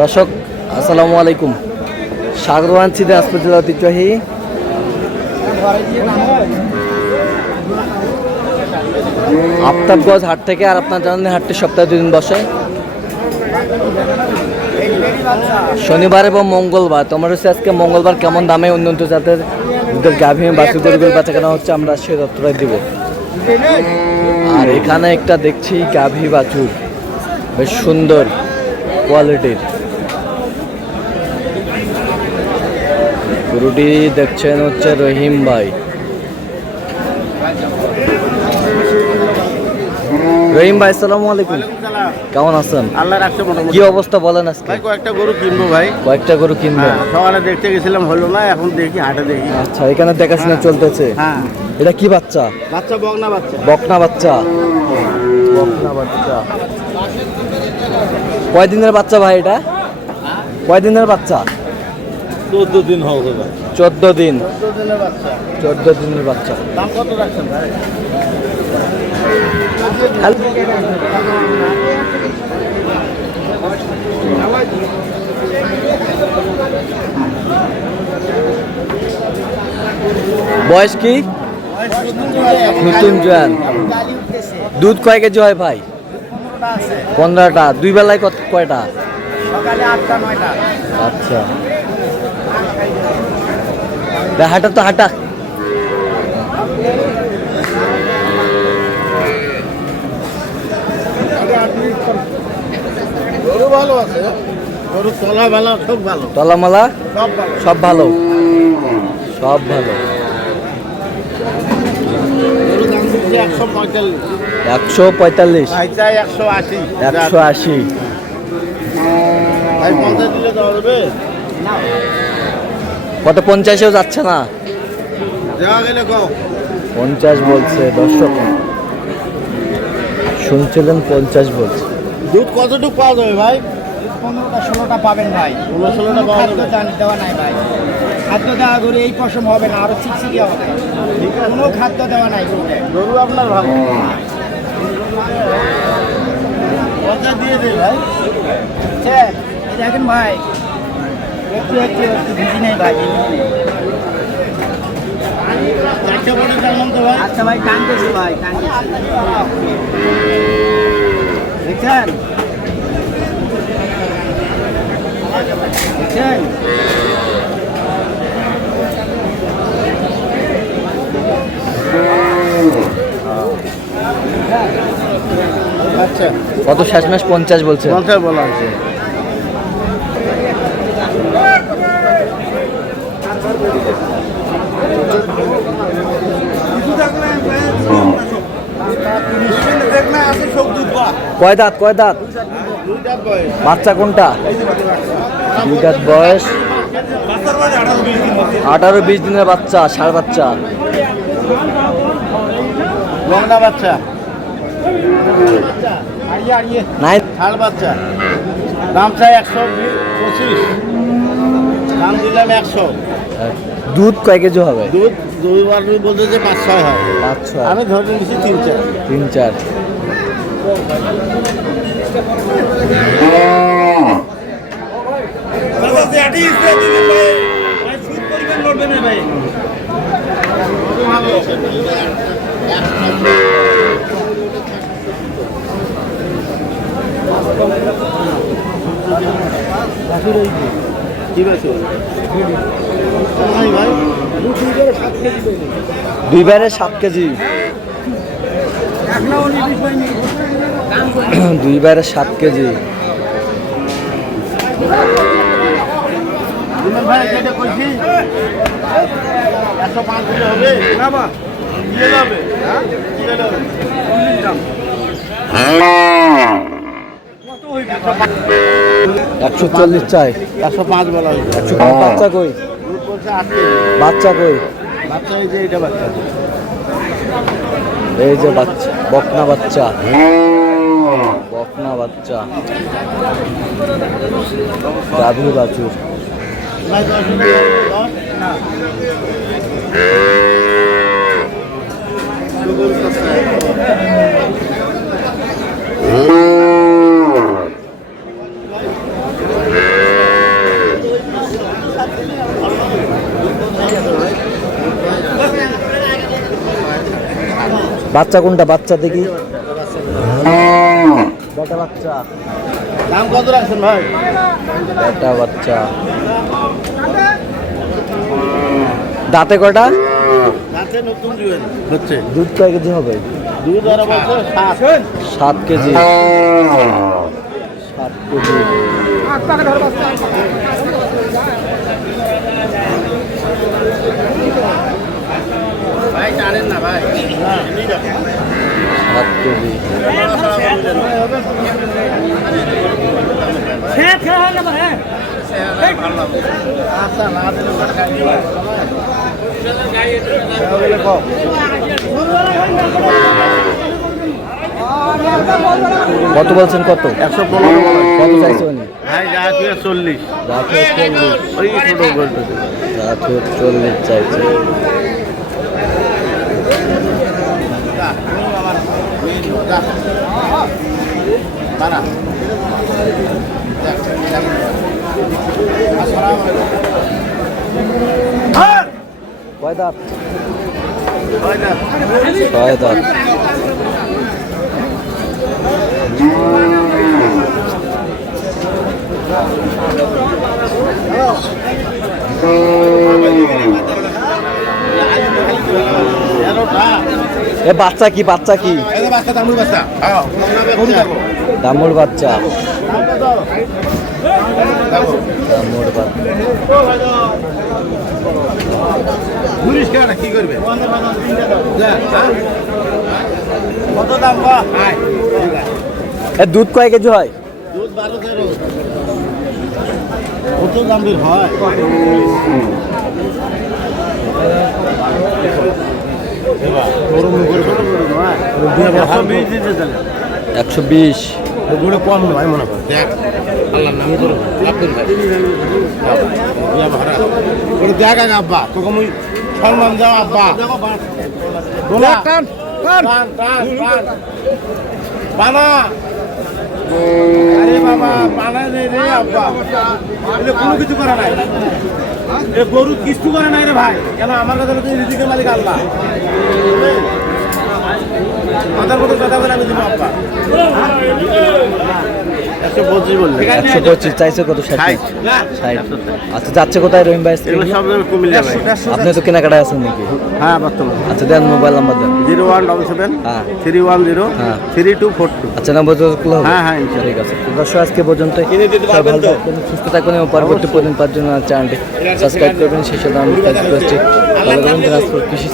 দর্শক আসসালামু আলাইকুম, স্বাগত জানাচ্ছি দিনাজপুর জেলা ঐতিহ্যবাহী আফতাবগঞ্জ হাট থেকে। আর আপনার জানেন হাটটি সপ্তাহে 2 দিন বসে, শনিবার এবং মঙ্গলবার। তোমার হচ্ছে আজকে মঙ্গলবার কেমন দামে উন্নত জাতের গাভী বাছুর গরুগুলো বেচা কেনা হচ্ছে আমরা সে তথ্যটাই দিব। আর এখানে একটা দেখছি গাভী বাছুর বেশ সুন্দর কোয়ালিটির গরুটি দেখছেন হচ্ছে রহিম ভাই। রহিম ভাই আসসালামু আলাইকুম, কেমন আছেন? আল্লাহ রাখছে মোটামুটি। কি অবস্থা বলেন আজকে? ভাই কয়েকটা গরু কিনবো ভাই। কয়েকটা গরু কিনবেন? সকালে দেখতে গেছিলাম, হলো না, এখন দেখি হাটে দেখি। আচ্ছা, এখানে দেখাশোনা চলতেছে। হ্যাঁ, এটা কি বাচ্চা? বাচ্চা বকনা বাচ্চা। বকনা বাচ্চা, বকনা বাচ্চা। কয় দিনের বাচ্চা ভাই এটা? কয় দিনের বাচ্চা? 14 দিন হবে ভাই। 14 দিন। 14 দিনের বাচ্চা। 14 দিনের বাচ্চা। দাম কত রাখছেন ভাই? বয়স কি? নতুন জোয়ান। দুধ কয় কেজি হয় ভাই? 15টা। দুই বেলায় কয়টা? সকালে 8টা 9টা। আচ্ছা, হাঁটা তো হাঁটা। গরু ভালো আছে, গরু তলা ভালো, সব ভালো। তলামালা সব ভালো, সব ভালো, সব ভালো। গরু দাম দিচ্ছে 145। 145। ভাই চাই 180। 180। ভাই 50 দিলে দেওয়া যাবে? কত? 50-এও যাচ্ছে না? দেওয়া গেলে কও। 50 বলছে। দর্শক শুনছিলেন, 50 বলছে। দুধ কতটুকু পাওয়া যাবে ভাই? 15টা 16টা পাবেন ভাই। 16টা পাওয়া খাদ্য যাবে। দেওয়া নাই ভাই, খাদ্য দেওয়া গরু এই পশম হবে না, আরো চিকচিকি হবে। কোনো খাদ্য দেওয়া নাই গরুকে। গরু আপনার ভালো। পঞ্চাশ দিয়ে দে ভাই। বুঝছেন? এই দেখেন ভাই, একটু একটু একটু ভিজি নেই ভাই। চারটে বড় জানলাম তো ভাই। আচ্ছা ভাই, টানতেছি ভাই, টানতেছি। দেখছেন? দেখছেন? আচ্ছা, কত? শেষমেশ 50 বলছে। 50 বলা আছে। কয় দাঁত? কয় দাঁত? বাচ্চা কোনটা? 2 দাঁত বয়স। 18-20 দিনের বাচ্চা, ষাঁড় বাচ্চা। বকনা বাচ্চা, নাই ষাঁড় বাচ্চা। দাম চাই 125, দাম দিলাম 100। দুধ কয় কেজি হবে? দুধ দুইবার বলতে যে 5-6 হয়। 5-6। আমি ধরে নিচ্ছি 3-4। 3-4। ঠিক আছে ভাই। 2 বারে 7 কেজি। 2 বারে 7 কেজি। ভাই যেটা কইছি 105 দিলে হবে না? বা দিয়ে যাবে। হ্যাঁ, দিয়ে যাবে। 140 চাই। 105 বলা হয়েছে। 105। বাচ্চা কই? দুধ বলছে 8 কেজি। বাচ্চা কই? বাচ্চা এই যে এটা বাচ্চা। এই যে বাচ্চা, বকনা বাচ্চা, বকনা বাচ্চা, গাভী বাছুর। ভাই 10 না। বাচ্চা কোনটা? বাচ্চা দেখি। বেটা বাচ্চা। দাম কত রাখছেন ভাই? বেটা বাচ্চা। দাঁতে কয়টা? দাঁতে নতুন দিবেন হচ্ছে। দুধ কয় কেজি হবে? দুধ আর বলছে 7 কেজি। 7 কেজি। ভাই জানেন না ভাই। 7 কেজি। আচ্ছা না দিলে কত বলছেন? কত? 115 কত চাইছে উনি? ভাই যা তুই 40 রাতে 40। ওই ছোট বলতেছে। রাতে 40 চাইছে। বাড়া কয় দাঁত? হয় না 6 দাঁত। এ বাচ্চা কি? বাচ্চা কি? এই যে বাচ্চা দামুর বাচ্চা হ্যাঁ কোন দেখো দামুর বাচ্চা। দেখো দামুর বাচ্চা। পুলিশ কেন কি করবে কত দাম বা এ দুধ কয় কেজি হয়? দুধ 12-13 কত দাম বের হয় গরম করে ছোট করে নয় 120 দিতে চলে 120। ওগুলো কম নয় মনে হয় দেখ আল্লাহর নামে করো লাভ করে ভাড়া ওটা দেখ আগে আব্বা তোকে আমি সম্মান দাও আব্বা বলা টান টান টান টান বানা আরে বাবা বানা রে রে আব্বা এটা কোনো কিছু করা নাই এ গরু কিছু করে নাই রে ভাই কেন আমার কাছে তো রিজিকের মালিক আল্লাহ মাথার মতো কথা বলে আমি দিব আব্বা 125 বললে 125 চাইছে কত? 60। 60। আচ্ছা যাচ্ছে কোথায় রহিম ভাই আজকে? এগুলো সব দামে কুমিল্লা ভাই আপনি তো কেনাকাটায় আছেন নাকি? হ্যাঁ বর্তমানে আচ্ছা দেন মোবাইল নাম্বার দেন। 0177 হ্যাঁ 310 হ্যাঁ 3242 আচ্ছা নাম্বার তো খোলা হবে? হ্যাঁ, হ্যাঁ, ইনশাআল্লাহ। ঠিক আছে তো দর্শক আজকে পর্যন্ত কিনে দিতে সবাই পারবেন ভালো তো? থাকবেন, সুস্থ থাকবেন এবং পরবর্তী প্রতিদিন পাওয়ার জন্য চ্যানেলটি সাবস্ক্রাইব করবেন। সেই সাথে আমি কৃষি